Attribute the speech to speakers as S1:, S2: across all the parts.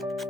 S1: Thank you.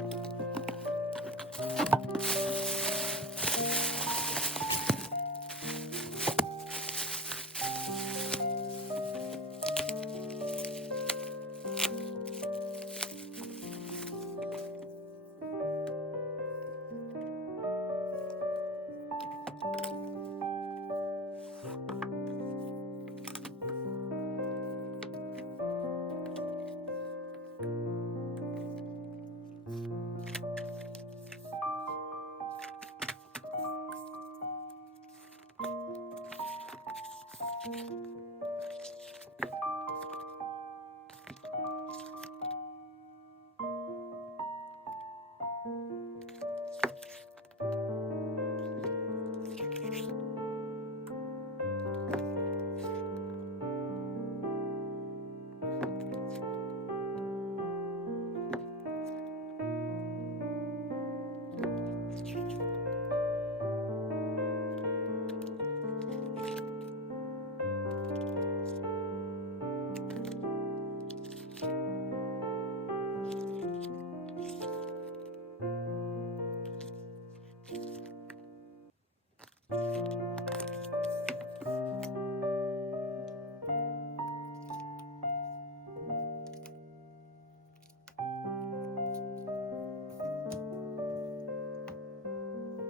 S1: Thank you.